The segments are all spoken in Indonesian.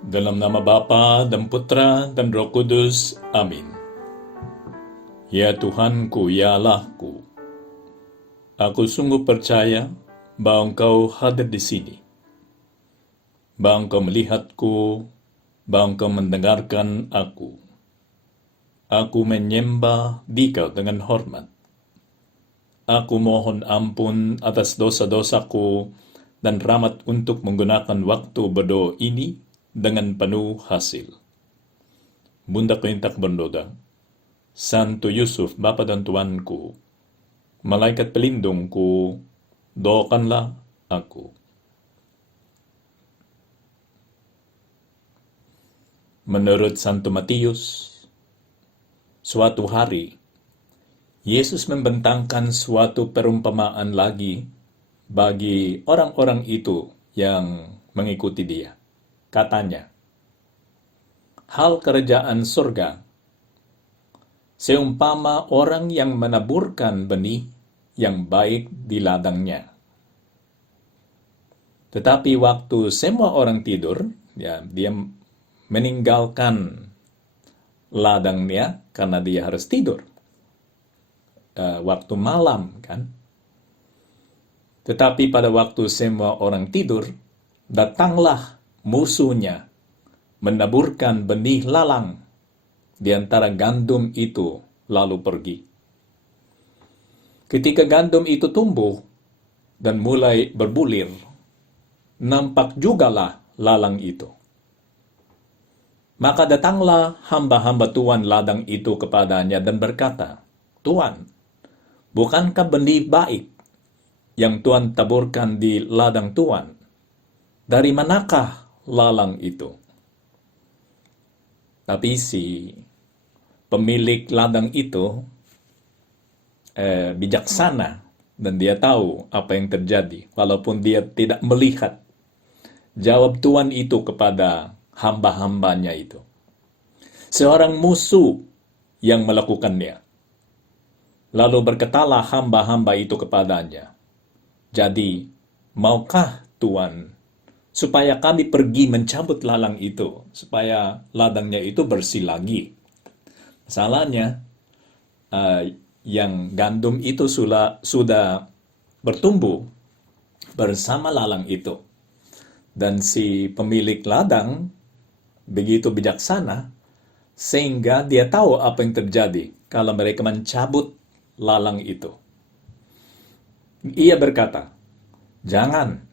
Dalam nama Bapa dan Putra dan Roh Kudus. Amin. Ya Tuhanku, ya Allahku, aku sungguh percaya bahwa Engkau hadir di sini, bahwa Engkau melihatku, bahwa Engkau mendengarkan aku. Aku menyembah Dikau dengan hormat. Aku mohon ampun atas dosa-dosaku dan rahmat untuk menggunakan waktu berdoa ini dengan penuh hasil. Bunda Kuintak berdoa, Santo Yusuf, Bapa dan Tuanku, malaikat pelindungku, doakanlah aku. Menurut Santo Matius, suatu hari, Yesus membentangkan suatu perumpamaan lagi bagi orang-orang itu yang mengikuti dia. Katanya, hal kerajaan surga seumpama orang yang menaburkan benih yang baik di ladangnya. Tetapi waktu semua orang tidur, dia meninggalkan ladangnya karena dia harus tidur. Waktu malam, kan? Tetapi pada waktu semua orang tidur, datanglah musuhnya menaburkan benih lalang di antara gandum itu, lalu pergi. Ketika gandum itu tumbuh dan mulai berbulir, nampak jugalah lalang itu. Maka datanglah hamba-hamba Tuan ladang itu kepadanya dan berkata, Tuan, bukankah benih baik yang Tuan taburkan di ladang Tuan? Dari manakah lalang itu? Tapi si pemilik ladang itu bijaksana dan dia tahu apa yang terjadi, walaupun dia tidak melihat jawab Tuhan itu kepada hamba-hambanya itu. Seorang musuh yang melakukannya. Lalu berkatalah hamba-hamba itu kepadanya, jadi, maukah Tuhan supaya kami pergi mencabut lalang itu, supaya ladangnya itu bersih lagi? Masalahnya, yang gandum itu sudah bertumbuh bersama lalang itu. Dan si pemilik ladang begitu bijaksana, sehingga dia tahu apa yang terjadi kalau mereka mencabut lalang itu. Ia berkata, jangan,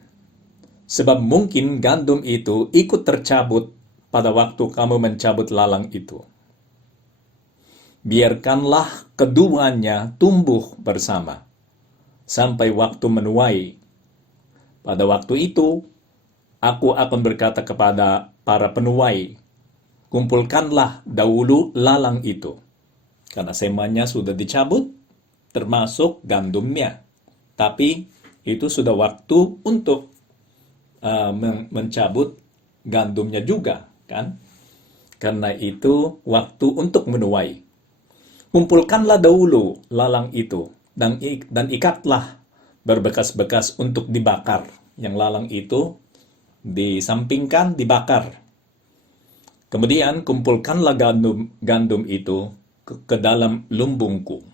sebab mungkin gandum itu ikut tercabut pada waktu kamu mencabut lalang itu. Biarkanlah keduanya tumbuh bersama sampai waktu menuai. Pada waktu itu, aku akan berkata kepada para penuai, kumpulkanlah dahulu lalang itu, karena semuanya sudah dicabut, termasuk gandumnya. Tapi itu sudah waktu untuk mencabut gandumnya juga, kan? Karena itu waktu untuk menuai. Kumpulkanlah dahulu lalang itu dan ikatlah berbekas-bekas untuk dibakar. Yang lalang itu disampingkan, dibakar. Kemudian kumpulkanlah gandum itu ke dalam lumbungku.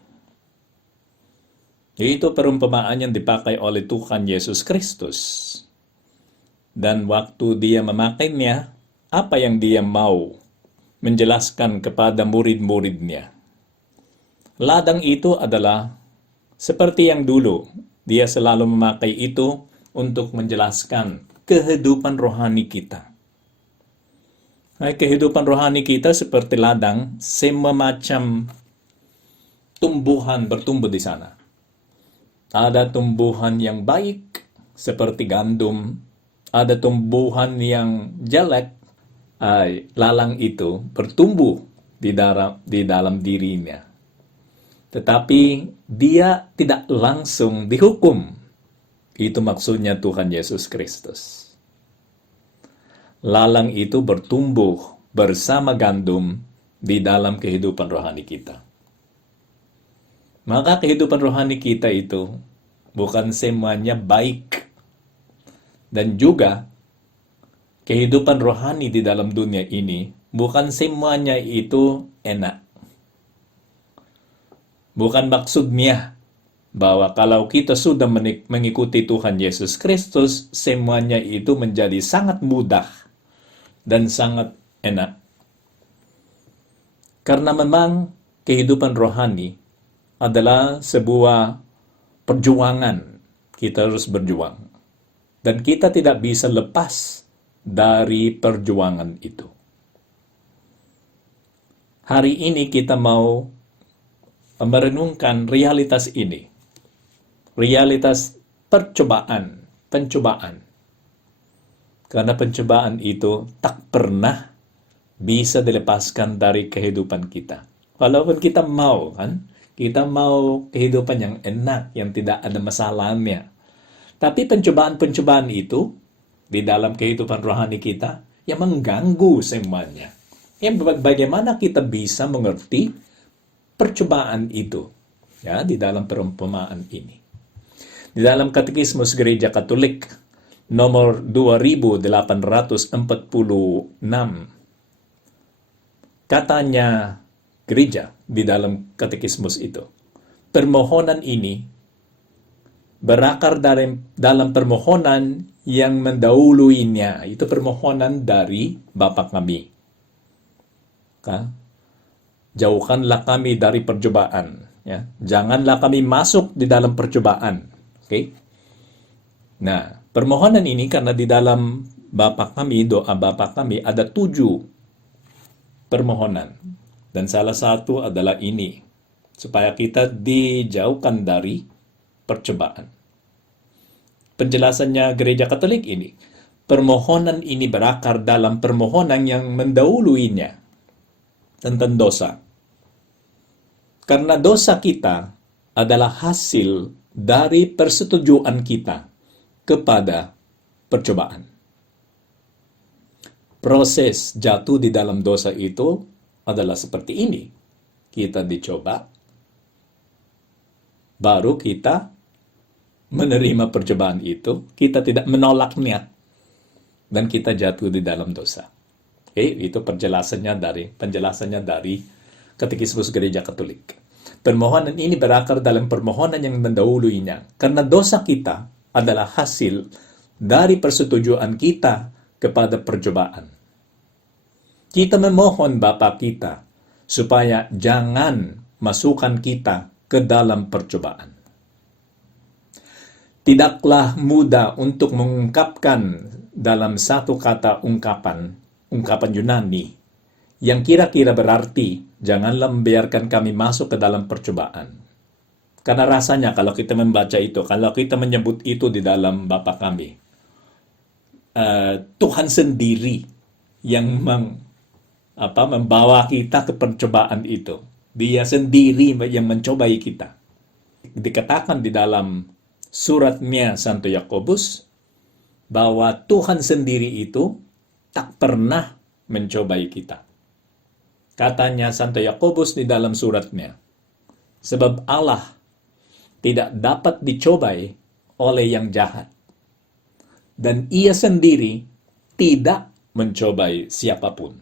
Itu perumpamaan yang dipakai oleh Tuhan Yesus Kristus. Dan waktu dia memakainya, apa yang dia mau menjelaskan kepada murid-muridnya? Ladang itu adalah seperti yang dulu, dia selalu memakai itu untuk menjelaskan kehidupan rohani kita. Kehidupan rohani kita seperti ladang, semua macam tumbuhan bertumbuh di sana. Ada tumbuhan yang baik, seperti gandum. Ada tumbuhan yang jelek, lalang itu bertumbuh di dalam dirinya. Tetapi dia tidak langsung dihukum. Itu maksudnya Tuhan Yesus Kristus. Lalang itu bertumbuh bersama gandum di dalam kehidupan rohani kita. Maka kehidupan rohani kita itu bukan semuanya baik. Dan juga kehidupan rohani di dalam dunia ini, bukan semuanya itu enak. Bukan maksudnya bahwa kalau kita sudah mengikuti Tuhan Yesus Kristus, semuanya itu menjadi sangat mudah dan sangat enak. Karena memang kehidupan rohani adalah sebuah perjuangan. Kita harus berjuang. Dan kita tidak bisa lepas dari perjuangan itu. Hari ini kita mau merenungkan realitas ini. Realitas pencobaan. Karena pencobaan itu tak pernah bisa dilepaskan dari kehidupan kita. Walaupun kita mau, kan? Kita mau kehidupan yang enak, yang tidak ada masalahnya. Tapi pencobaan-pencobaan itu di dalam kehidupan rohani kita yang mengganggu semuanya. Yang bagaimana kita bisa mengerti percobaan itu, ya, di dalam perumpamaan ini. Di dalam Katekismus Gereja Katolik nomor 2846, katanya gereja di dalam katekismus itu, permohonan ini berakar dalam permohonan yang mendahuluinya. Itu permohonan dari Bapa kami. Jauhkanlah kami dari percobaan. Ya. Janganlah kami masuk di dalam percobaan. Okay? Nah, permohonan ini karena di dalam Bapa kami, doa Bapa kami, ada 7 permohonan. Dan salah satu adalah ini, supaya kita dijauhkan dari percobaan. Penjelasannya Gereja Katolik ini, permohonan ini berakar dalam permohonan yang mendahuluinya tentang dosa. Karena dosa kita adalah hasil dari persetujuan kita kepada percobaan. Proses jatuh di dalam dosa itu adalah seperti ini. Kita dicoba, baru kita menerima percobaan itu, kita tidak menolaknya, dan kita jatuh di dalam dosa. Itu penjelasannya dari Katekismus Gereja Katolik. Permohonan ini berakar dalam permohonan yang mendahuluinya, karena dosa kita adalah hasil dari persetujuan kita kepada percobaan. Kita memohon Bapa kita supaya jangan masukkan kita ke dalam percobaan. Tidaklah mudah untuk mengungkapkan dalam satu kata ungkapan Yunani yang kira-kira berarti janganlah membiarkan kami masuk ke dalam percobaan. Karena rasanya kalau kita membaca itu, kalau kita menyebut itu di dalam Bapa kami, Tuhan sendiri yang membawa kita ke percobaan itu. Dia sendiri yang mencobai kita. Dikatakan di dalam suratnya Santo Yakobus bahwa Tuhan sendiri itu tak pernah mencobai kita. Katanya Santo Yakobus di dalam suratnya, sebab Allah tidak dapat dicobai oleh yang jahat, dan Ia sendiri tidak mencobai siapapun.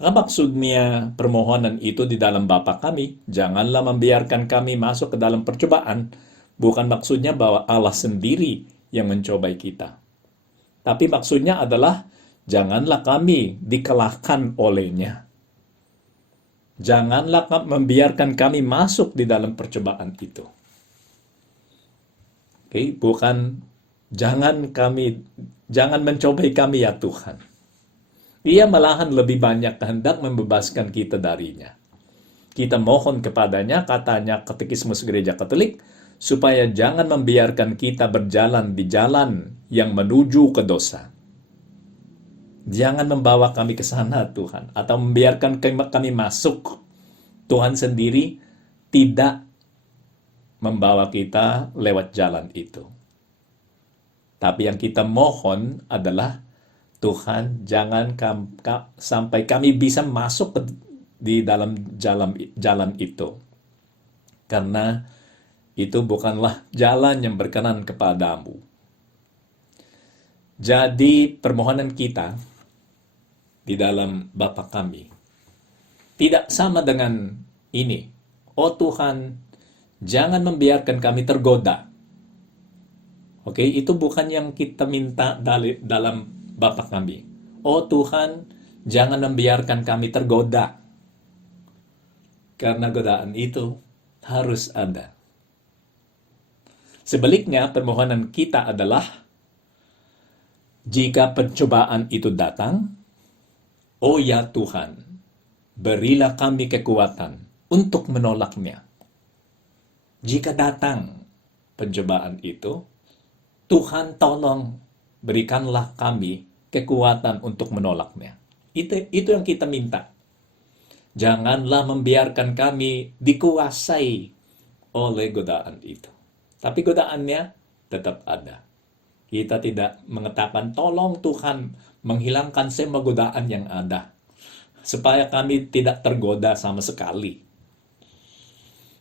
Apa maksudnya permohonan itu di dalam Bapa kami? Janganlah membiarkan kami masuk ke dalam percobaan. Bukan maksudnya bahwa Allah sendiri yang mencobai kita. Tapi maksudnya adalah janganlah kami dikalahkan olehnya. Janganlah membiarkan kami masuk di dalam percobaan itu. Bukan jangan mencobai kami ya Tuhan. Dia malahan lebih banyak kehendak membebaskan kita darinya. Kita mohon kepadanya, katanya Katekismus Gereja Katolik, supaya jangan membiarkan kita berjalan di jalan yang menuju ke dosa. Jangan membawa kami ke sana, Tuhan, atau membiarkan kami masuk. Tuhan sendiri tidak membawa kita lewat jalan itu. Tapi yang kita mohon adalah, Tuhan, jangan sampai kami bisa masuk di dalam jalan itu. Karena itu bukanlah jalan yang berkenan kepadamu. Jadi permohonan kita di dalam Bapa kami tidak sama dengan ini. Oh Tuhan, jangan membiarkan kami tergoda. Oke, itu bukan yang kita minta dalam Bapa kami. Oh Tuhan, jangan membiarkan kami tergoda. Karena godaan itu harus ada. Sebaliknya, permohonan kita adalah, jika pencobaan itu datang, oh ya Tuhan, berilah kami kekuatan untuk menolaknya. Jika datang pencobaan itu, Tuhan tolong berikanlah kami kekuatan untuk menolaknya. Itu yang kita minta. Janganlah membiarkan kami dikuasai oleh godaan itu. Tapi godaannya tetap ada. Kita tidak mengatakan, tolong Tuhan menghilangkan semua godaan yang ada. Supaya kami tidak tergoda sama sekali.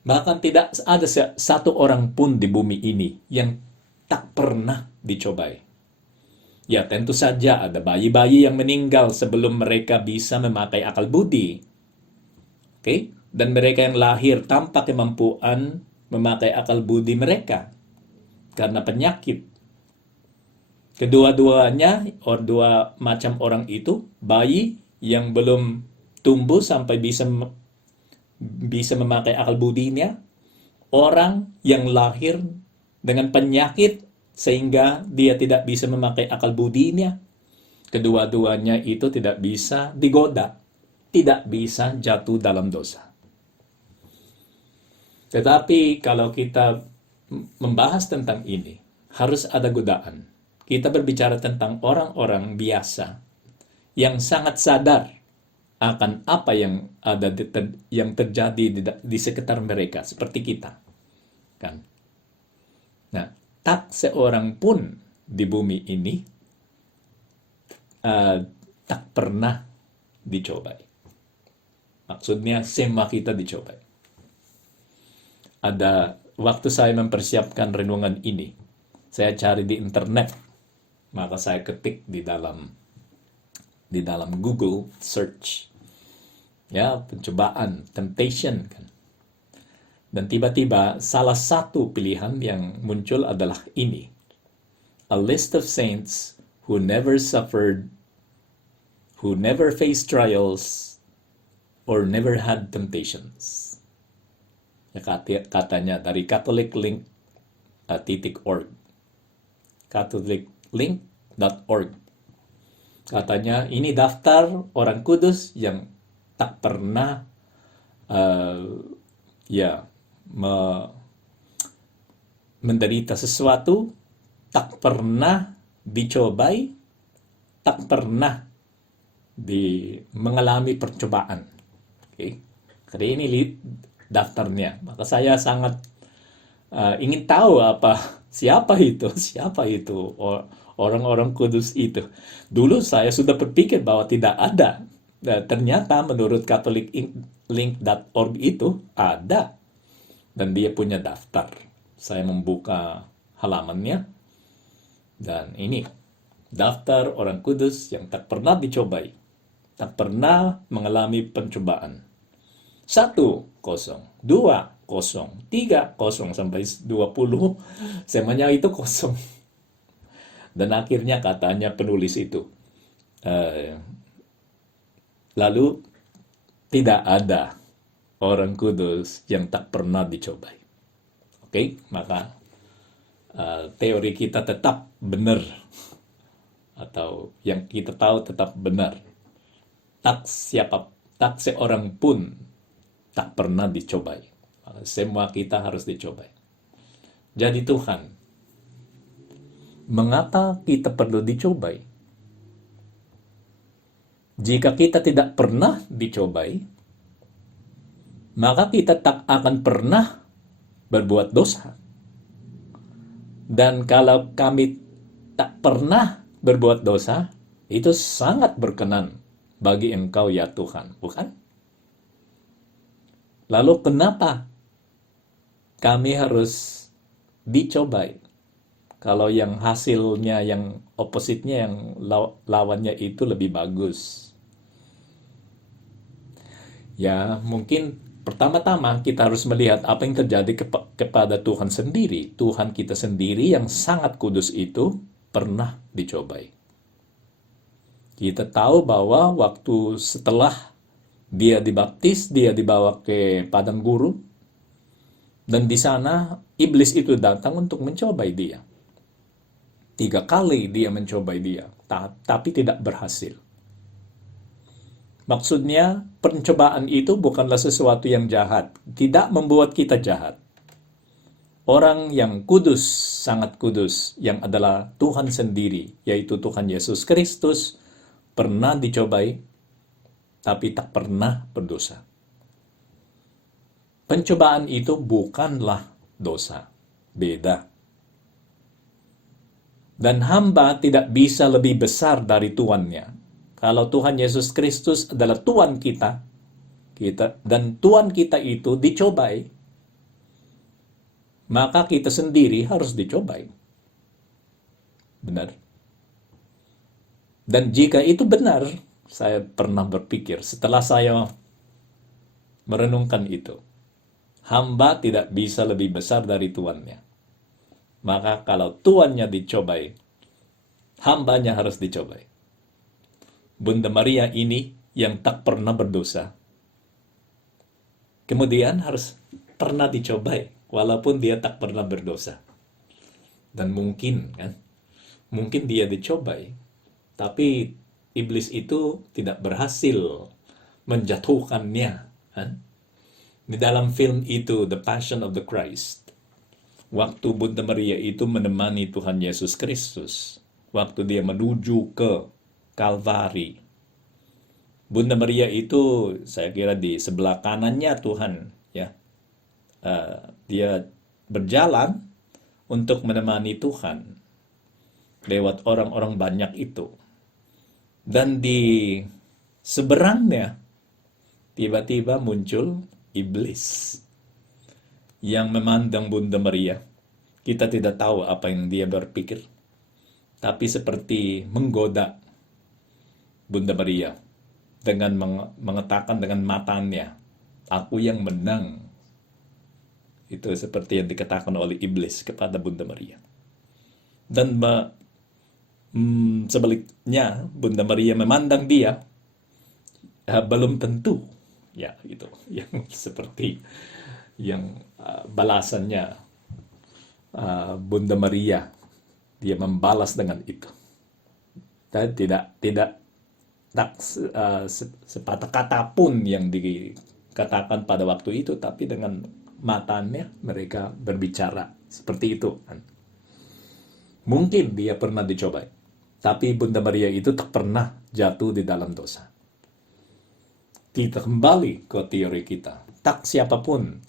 Bahkan tidak ada satu orang pun di bumi ini yang tak pernah dicobai. Ya tentu saja ada bayi-bayi yang meninggal sebelum mereka bisa memakai akal budi. Oke? Dan mereka yang lahir tanpa kemampuan memakai akal budi mereka karena penyakit. Kedua-duanya, dua macam orang itu, bayi yang belum tumbuh sampai bisa memakai akal budinya, orang yang lahir dengan penyakit sehingga dia tidak bisa memakai akal budinya. Kedua-duanya itu tidak bisa digoda, tidak bisa jatuh dalam dosa. Tetapi kalau kita membahas tentang ini, harus ada godaan. Kita berbicara tentang orang-orang biasa yang sangat sadar akan apa yang ada yang terjadi di sekitar mereka, seperti kita, kan? Nah, tak seorang pun di bumi ini tak pernah dicobai. Maksudnya semua kita dicobai. Ada waktu saya mempersiapkan renungan ini, saya cari di internet, maka saya ketik di dalam Google search, ya, pencobaan, temptation, kan. Dan tiba-tiba salah satu pilihan yang muncul adalah ini. A list of saints who never suffered, who never faced trials, or never had temptations. Ya, katanya dari catholiclink.org. catholiclink.org. Katanya ini daftar orang kudus yang tak pernah menderita sesuatu, tak pernah dicobai, tak pernah mengalami percobaan. Okay? Jadi ini daftarnya. Maka saya sangat ingin tahu siapa itu orang-orang kudus itu. Dulu saya sudah berpikir bahwa tidak ada. Ternyata menurut catholiclink.org itu ada. Dan dia punya daftar. Saya membuka halamannya. Dan ini, daftar orang kudus yang tak pernah dicobai. Tak pernah mengalami pencobaan. 1, 0, 2, 0, 3, 0, sampai 20. Semuanya itu kosong. Dan akhirnya katanya penulis itu, lalu tidak ada orang kudus yang tak pernah dicobai. Oke, maka teori kita tetap benar, atau yang kita tahu tetap benar. Tak seorang pun tak pernah dicobai. Semua kita harus dicobai. Jadi Tuhan, mengapa kita perlu dicobai? Jika kita tidak pernah dicobai, maka kita tak akan pernah berbuat dosa. Dan kalau kami tak pernah berbuat dosa, itu sangat berkenan bagi Engkau ya Tuhan, bukan? Lalu kenapa kami harus dicobai? Kalau yang hasilnya, yang opposite-nya, yang lawannya itu lebih bagus. Ya, mungkin pertama-tama kita harus melihat apa yang terjadi kepada Tuhan sendiri. Tuhan kita sendiri yang sangat kudus itu pernah dicobai. Kita tahu bahwa waktu setelah dia dibaptis, dia dibawa ke padang gurun, dan di sana iblis itu datang untuk mencobai dia. 3 kali dia mencobai dia, tapi tidak berhasil. Maksudnya, pencobaan itu bukanlah sesuatu yang jahat. Tidak membuat kita jahat. Orang yang kudus, sangat kudus, yang adalah Tuhan sendiri, yaitu Tuhan Yesus Kristus, pernah dicobai, tapi tak pernah berdosa. Pencobaan itu bukanlah dosa. Beda. Dan hamba tidak bisa lebih besar dari tuannya. Kalau Tuhan Yesus Kristus adalah Tuhan kita, dan Tuhan kita itu dicobai, maka kita sendiri harus dicobai. Benar. Dan jika itu benar, saya pernah berpikir setelah saya merenungkan itu, hamba tidak bisa lebih besar dari tuannya. Maka kalau tuannya dicobai, hambanya harus dicobai. Bunda Maria ini yang tak pernah berdosa, kemudian harus pernah dicobai, walaupun dia tak pernah berdosa. Dan mungkin dia dicobai, tapi iblis itu tidak berhasil menjatuhkannya. Di dalam film itu, The Passion of the Christ, waktu Bunda Maria itu menemani Tuhan Yesus Kristus, waktu dia menuju ke Kalvari, Bunda Maria itu saya kira di sebelah kanannya Tuhan, ya. Dia berjalan untuk menemani Tuhan lewat orang-orang banyak itu. Dan di seberangnya tiba-tiba muncul iblis yang memandang Bunda Maria. Kita tidak tahu apa yang dia berpikir, tapi seperti menggoda Bunda Maria dengan mengatakan dengan matanya, "Aku yang menang." Itu seperti yang dikatakan oleh iblis kepada Bunda Maria. Dan sebaliknya, Bunda Maria memandang dia, belum tentu. Ya, itu yang seperti yang balasannya Bunda Maria, dia membalas dengan itu. Dan tidak sepatah kata pun yang dikatakan pada waktu itu, tapi dengan matanya mereka berbicara seperti itu. Mungkin dia pernah dicobai, tapi Bunda Maria itu tak pernah jatuh di dalam dosa. Kita kembali ke teori kita, tak siapapun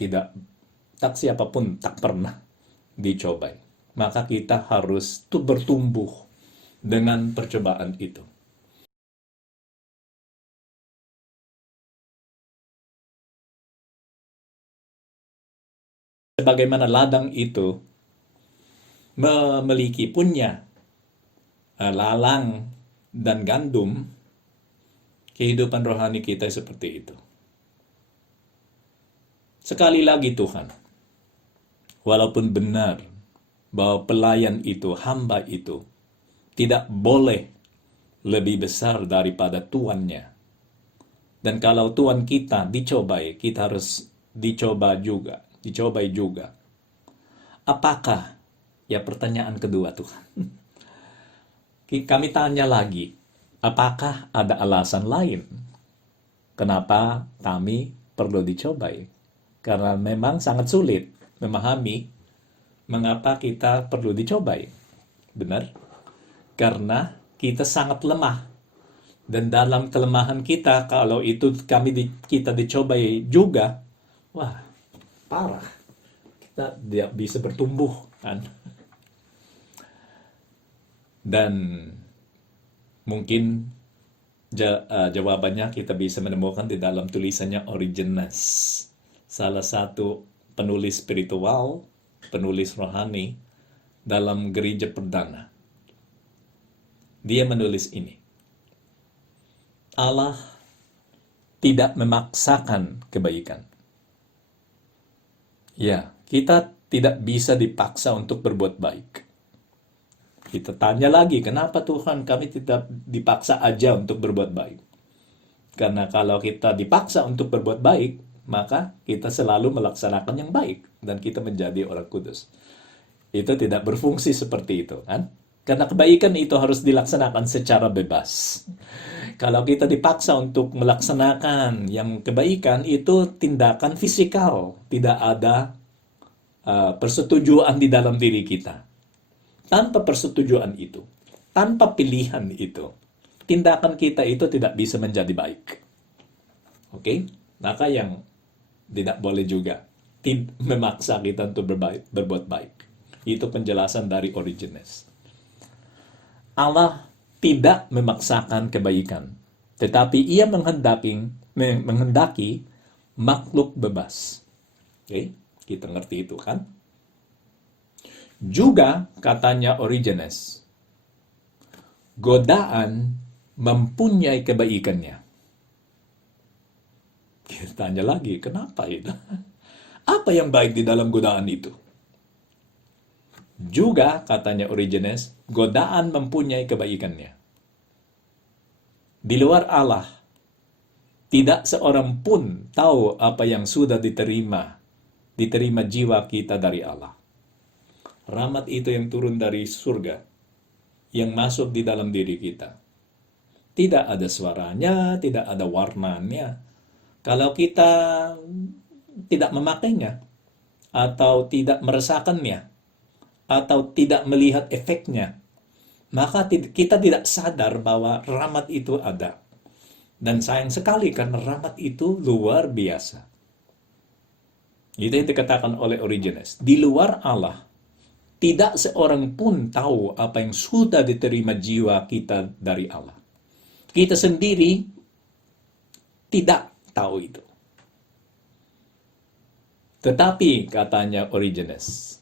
tak pernah dicobai. Maka kita harus bertumbuh dengan percobaan itu. Sebagaimana ladang itu memiliki punya lalang dan gandum, kehidupan rohani kita seperti itu. Sekali lagi Tuhan, walaupun benar bahwa pelayan itu, hamba itu, tidak boleh lebih besar daripada tuannya. Dan kalau tuan kita dicobai, kita harus dicobai juga. Apakah? Ya, pertanyaan kedua Tuhan. Kami tanya lagi, apakah ada alasan lain kenapa kami perlu dicobai? Karena memang sangat sulit memahami mengapa kita perlu dicobai. Benar? Karena kita sangat lemah. Dan dalam kelemahan kita, kalau itu kita dicobai juga, wah, parah. Kita tidak bisa bertumbuh, kan? Dan mungkin jawabannya kita bisa menemukan di dalam tulisannya Origenes, salah satu penulis spiritual, penulis rohani dalam gereja perdana. Dia menulis ini. Allah tidak memaksakan kebaikan. Ya, kita tidak bisa dipaksa untuk berbuat baik. Kita tanya lagi, kenapa Tuhan kami tidak dipaksa aja untuk berbuat baik? Karena kalau kita dipaksa untuk berbuat baik, maka kita selalu melaksanakan yang baik dan kita menjadi orang kudus. Itu tidak berfungsi seperti itu, kan? Karena kebaikan itu harus dilaksanakan secara bebas. Kalau kita dipaksa untuk melaksanakan yang kebaikan, itu tindakan fisikal, tidak ada persetujuan di dalam diri kita. Tanpa persetujuan itu, tanpa pilihan itu, tindakan kita itu tidak bisa menjadi baik. Oke? Maka yang tidak boleh juga memaksa kita untuk berbuat baik. Itu penjelasan dari Origenes. Allah tidak memaksakan kebaikan, tetapi ia menghendaki makhluk bebas. Oke? Kita ngerti itu kan? Juga katanya Origenes, godaan mempunyai kebaikannya. Kita tanya lagi, kenapa itu? Apa yang baik di dalam godaan itu? Juga katanya Origenes, godaan mempunyai kebaikannya. Di luar Allah, tidak seorang pun tahu apa yang sudah diterima jiwa kita dari Allah. Rahmat itu yang turun dari surga, yang masuk di dalam diri kita. Tidak ada suaranya, tidak ada warnanya. Kalau kita tidak memakainya, atau tidak merasakannya, atau tidak melihat efeknya, maka kita tidak sadar bahwa rahmat itu ada. Dan sayang sekali karena rahmat itu luar biasa. Itu yang dikatakan oleh Origenes. Di luar Allah, tidak seorang pun tahu apa yang sudah diterima jiwa kita dari Allah. Kita sendiri tidak tahu itu. Tetapi, katanya Origenes,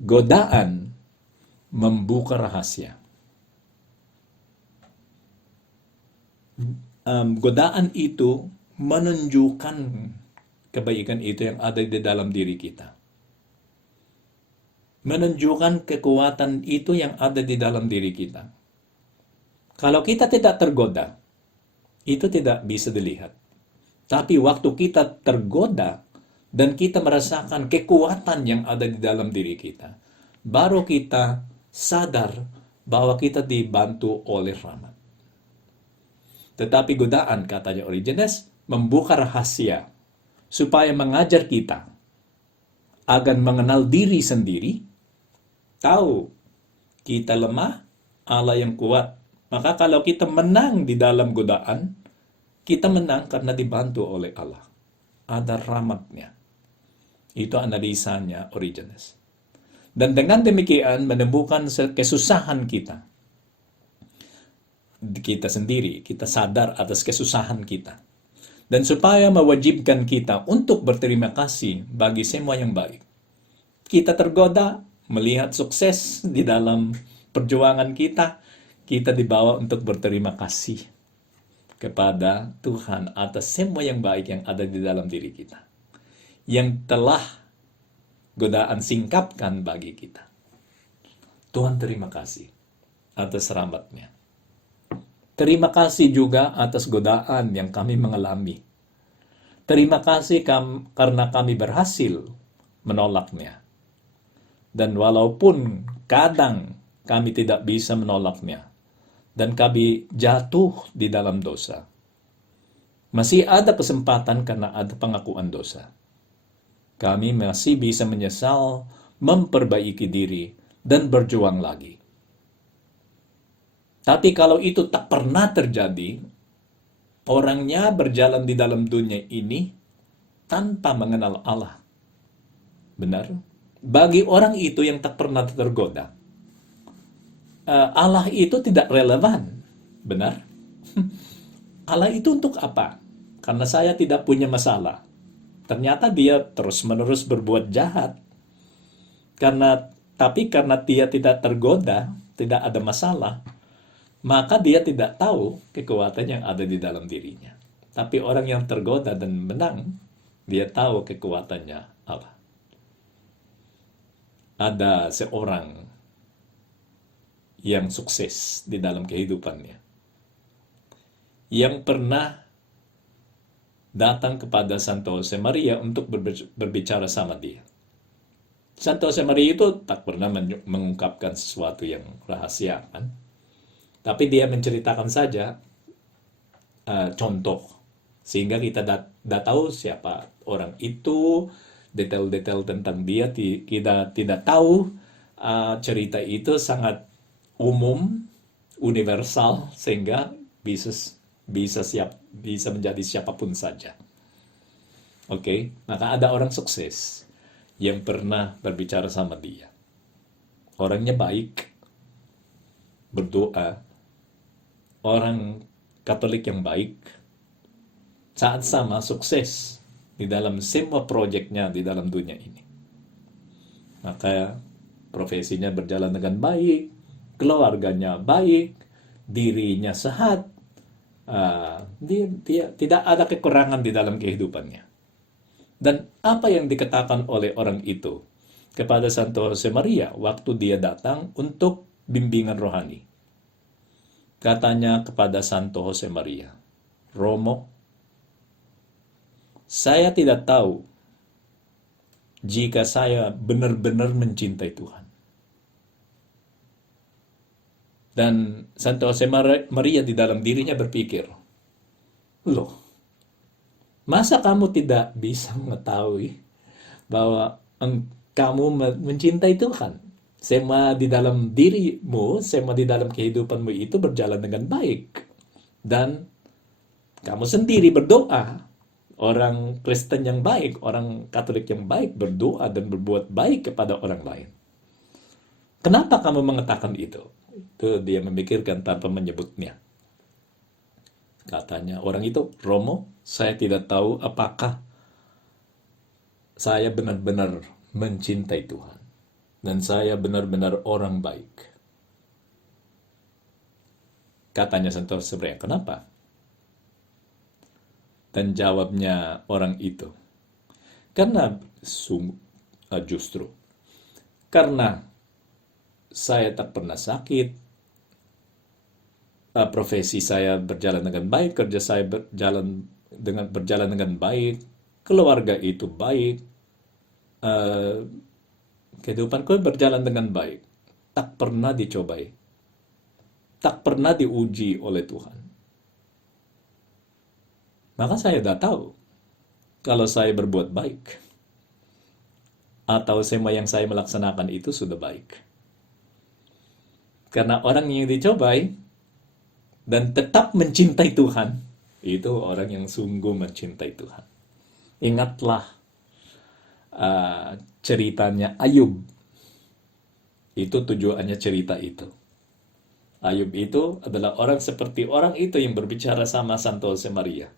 godaan membuka rahasia. Godaan itu menunjukkan kebaikan itu yang ada di dalam diri kita. Menunjukkan kekuatan itu yang ada di dalam diri kita. Kalau kita tidak tergoda, itu tidak bisa dilihat. Tapi waktu kita tergoda dan kita merasakan kekuatan yang ada di dalam diri kita, baru kita sadar bahwa kita dibantu oleh rahmat. Tetapi godaan, katanya Origenes, membuka rahasia supaya mengajar kita agar mengenal diri sendiri, tahu kita lemah, Allah yang kuat. Maka kalau kita menang di dalam godaan, kita menang karena dibantu oleh Allah. Ada rahmatnya. Itu analisanya Origenes. Dan dengan demikian menemukan kesusahan kita. Kita sendiri, kita sadar atas kesusahan kita. Dan supaya mewajibkan kita untuk berterima kasih bagi semua yang baik. Kita tergoda melihat sukses di dalam perjuangan kita, kita dibawa untuk berterima kasih kepada Tuhan atas semua yang baik yang ada di dalam diri kita. Yang telah godaan singkapkan bagi kita. Tuhan terima kasih atas rahmat-Nya. Terima kasih juga atas godaan yang kami mengalami. Terima kasih karena kami berhasil menolaknya. Dan walaupun kadang kami tidak bisa menolaknya, dan kami jatuh di dalam dosa, masih ada kesempatan karena ada pengakuan dosa. Kami masih bisa menyesal, memperbaiki diri, dan berjuang lagi. Tapi kalau itu tak pernah terjadi, orangnya berjalan di dalam dunia ini tanpa mengenal Allah. Benar? Bagi orang itu yang tak pernah tergoda, Allah itu tidak relevan. Benar? Allah itu untuk apa? Karena saya tidak punya masalah. Ternyata dia terus-menerus berbuat jahat. Karena Tapi karena dia tidak tergoda, tidak ada masalah, maka dia tidak tahu kekuatan yang ada di dalam dirinya. Tapi orang yang tergoda dan menang, dia tahu kekuatannya apa. Ada seorang yang sukses di dalam kehidupannya, yang pernah datang kepada Santo Josemaria untuk berbicara sama dia. Santo Josemaria itu tak pernah mengungkapkan sesuatu yang rahasia, kan? Tapi dia menceritakan saja contoh, sehingga kita tahu siapa orang itu, detail-detail tentang dia. Kita tidak tahu. Cerita itu sangat umum, universal, sehingga bisa menjadi siapapun saja. Oke, maka ada orang sukses yang pernah berbicara sama dia. Orangnya baik, berdoa, orang Katolik yang baik, saat sama sukses di dalam semua proyeknya di dalam dunia ini. Maka profesinya berjalan dengan baik, keluarganya baik, dirinya sehat, dia tidak ada kekurangan di dalam kehidupannya. Dan apa yang dikatakan oleh orang itu kepada Santo Josemaria waktu dia datang untuk bimbingan rohani? Katanya kepada Santo Josemaria, Romo, saya tidak tahu jika saya benar-benar mencintai Tuhan. Dan Santo Josemaria di dalam dirinya berpikir, loh, masa kamu tidak bisa mengetahui bahwa kamu mencintai Tuhan? Semua di dalam dirimu, semua di dalam kehidupanmu itu berjalan dengan baik. Dan kamu sendiri berdoa. Orang Kristen yang baik, orang Katolik yang baik berdoa dan berbuat baik kepada orang lain. Kenapa kamu mengatakan itu? Itu dia memikirkan tanpa menyebutnya. Katanya orang itu, Romo, saya tidak tahu apakah saya benar-benar mencintai Tuhan. Dan saya benar-benar orang baik. Katanya Santo Josemaria, kenapa? Dan jawabnya orang itu, karena justru karena saya tak pernah sakit, profesi saya berjalan dengan baik, kerja saya berjalan dengan baik, keluarga itu baik, kehidupanku berjalan dengan baik, tak pernah dicobai, tak pernah diuji oleh Tuhan. Maka saya sudah tahu kalau saya berbuat baik atau semua yang saya melaksanakan itu sudah baik. Karena orang yang dicobai dan tetap mencintai Tuhan, itu orang yang sungguh mencintai Tuhan. Ingatlah ceritanya Ayub. Itu tujuannya cerita itu. Ayub itu adalah orang seperti orang itu yang berbicara sama Santo Josemaria.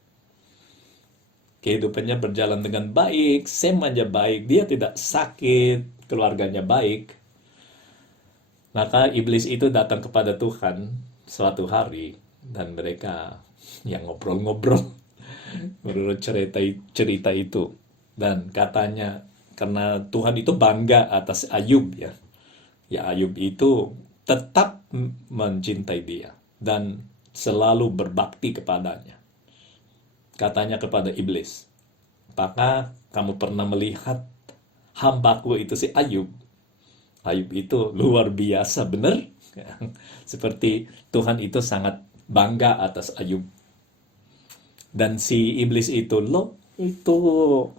Kehidupannya berjalan dengan baik, semuanya baik, dia tidak sakit, keluarganya baik. Maka iblis itu datang kepada Tuhan suatu hari, dan mereka yang ngobrol-ngobrol menurut cerita itu. Dan katanya, karena Tuhan itu bangga atas Ayub, ya Ayub itu tetap mencintai dia dan selalu berbakti kepadanya. Katanya kepada iblis, apakah kamu pernah melihat hambaku itu si Ayub? Ayub itu luar biasa, benar? Seperti Tuhan itu sangat bangga atas Ayub. Dan si iblis itu,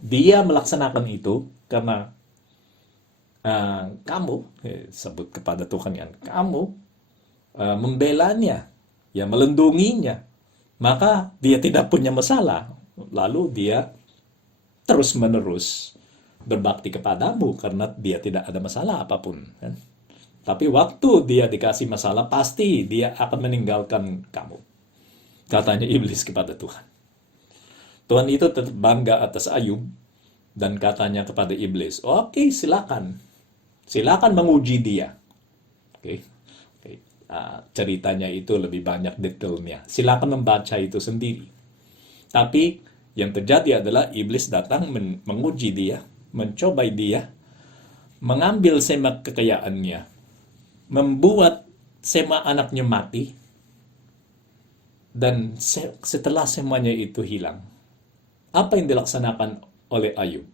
dia melaksanakan itu karena kamu, sebut kepada Tuhan yang kamu membelanya, ya melindunginya. Maka dia tidak punya masalah. Lalu dia terus-menerus berbakti kepadamu karena dia tidak ada masalah apapun. Kan? Tapi waktu dia dikasih masalah, pasti dia akan meninggalkan kamu. Katanya iblis kepada Tuhan. Tuhan itu tetap bangga atas Ayub dan katanya kepada iblis, oke, silakan. Silakan menguji dia. Oke. Oke. Ceritanya itu lebih banyak detailnya. Silakan membaca itu sendiri. Tapi yang terjadi adalah iblis datang menguji dia, mencobai dia, mengambil semak kekayaannya, membuat semak anaknya mati, dan setelah semuanya itu hilang, apa yang dilaksanakan oleh Ayub?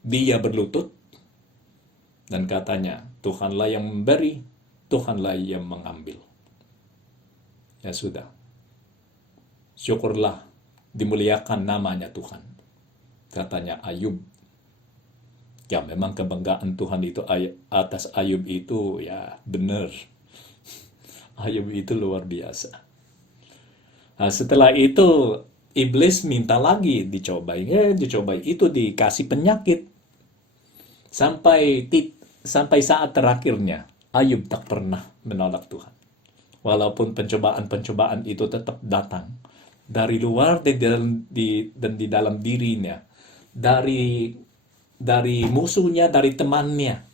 Dia berlutut dan katanya, Tuhanlah yang memberi, Tuhanlah yang mengambil. Ya sudah, syukurlah, dimuliakan namanya Tuhan. Katanya Ayub. Ya memang kebanggaan Tuhan itu atas Ayub itu ya benar. Ayub itu luar biasa. Nah, setelah itu iblis minta lagi dicobai. Dicobai itu dikasih penyakit. Sampai saat terakhirnya Ayub tak pernah menolak Tuhan. Walaupun pencobaan-pencobaan itu tetap datang dari luar dan di dalam dirinya, dari musuhnya, dari temannya.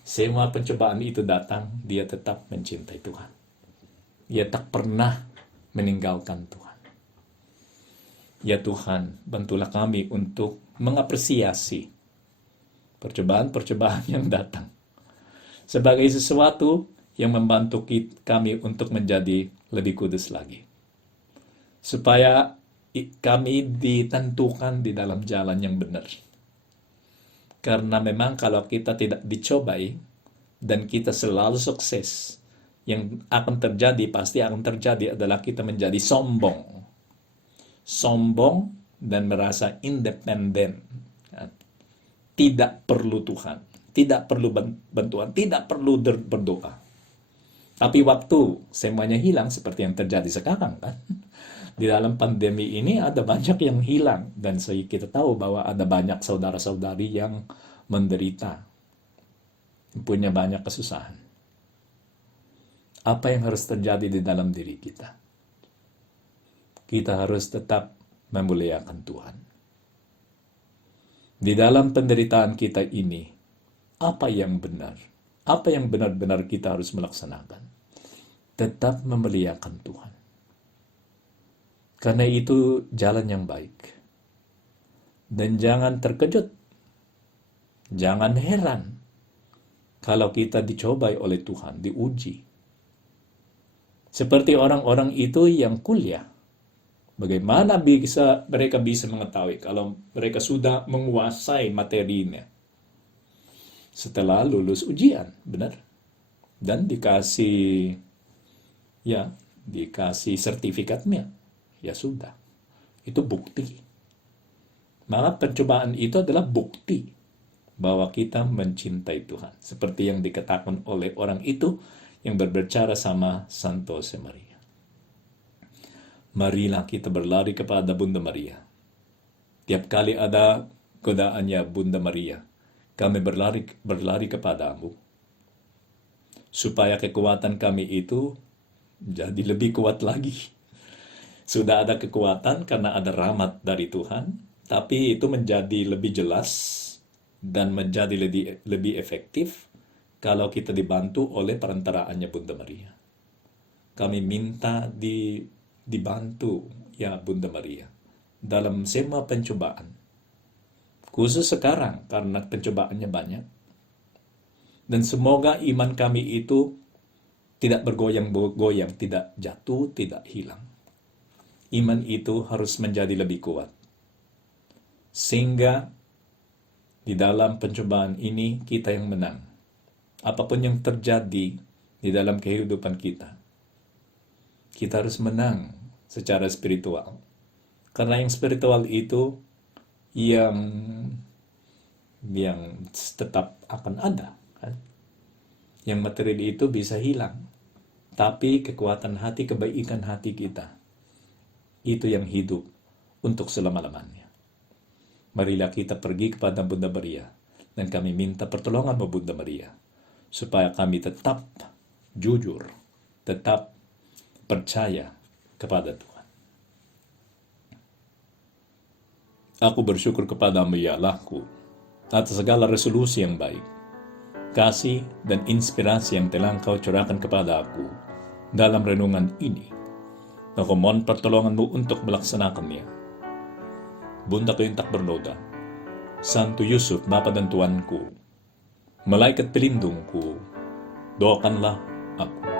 Semua pencobaan itu datang, dia tetap mencintai Tuhan. Dia tak pernah meninggalkan Tuhan. Ya Tuhan, bantulah kami untuk mengapresiasi percobaan-percobaan yang datang sebagai sesuatu yang membantu kami untuk menjadi lebih kudus lagi. Supaya kami ditentukan di dalam jalan yang benar. Karena memang kalau kita tidak dicobai dan kita selalu sukses, yang akan terjadi, pasti akan terjadi adalah kita menjadi sombong. Sombong dan merasa independen. Tidak perlu Tuhan, tidak perlu bantuan, tidak perlu berdoa. Tapi waktu semuanya hilang seperti yang terjadi sekarang kan. Di dalam pandemi ini ada banyak yang hilang. Dan kita tahu bahwa ada banyak saudara-saudari yang menderita. Punya banyak kesusahan. Apa yang harus terjadi di dalam diri kita? Kita harus tetap memuliakan Tuhan. Di dalam penderitaan kita ini, apa yang benar? Apa yang benar-benar kita harus melaksanakan? Tetap memuliakan Tuhan. Karena itu jalan yang baik. Dan jangan terkejut. Jangan heran kalau kita dicobai oleh Tuhan, diuji. Seperti orang-orang itu yang kuliah. Bagaimana mereka bisa mengetahui kalau mereka sudah menguasai materinya? Setelah lulus ujian, benar? Dan dikasih sertifikatnya. Ya sudah, itu bukti. Maka pencobaan itu adalah bukti bahwa kita mencintai Tuhan. Seperti yang dikatakan oleh orang itu yang berbicara sama Santo Josemaria. Marilah kita berlari kepada Bunda Maria. Tiap kali ada godaannya Bunda Maria, kami berlari kepadamu. Supaya kekuatan kami itu jadi lebih kuat lagi. Sudah ada kekuatan karena ada rahmat dari Tuhan, tapi itu menjadi lebih jelas dan menjadi lebih efektif kalau kita dibantu oleh perantaraannya Bunda Maria. Kami minta dibantu ya Bunda Maria dalam semua pencobaan. Khusus sekarang karena pencobaannya banyak. Dan semoga iman kami itu tidak bergoyang-goyang, tidak jatuh, tidak hilang. Iman itu harus menjadi lebih kuat. Sehingga di dalam pencobaan ini kita yang menang. Apapun yang terjadi di dalam kehidupan kita, kita harus menang secara spiritual. Karena yang spiritual itu yang tetap akan ada. Kan? Yang material itu bisa hilang. Tapi kekuatan hati, kebaikan hati kita, itu yang hidup untuk selama-lamanya. Marilah kita pergi kepada Bunda Maria, dan kami minta pertolongan Bunda Maria, supaya kami tetap jujur, tetap percaya kepada Tuhan. Aku bersyukur kepadamu ya Allahku, atas segala resolusi yang baik, kasih dan inspirasi yang telah Engkau curahkan kepada aku dalam renungan ini. Aku mohon pertolongan-Mu untuk melaksanakannya. Bunda ko yung tak bernoda. Santo Yusuf, Bapa dan Tuanku, malaikat pelindungku, doakanlah aku.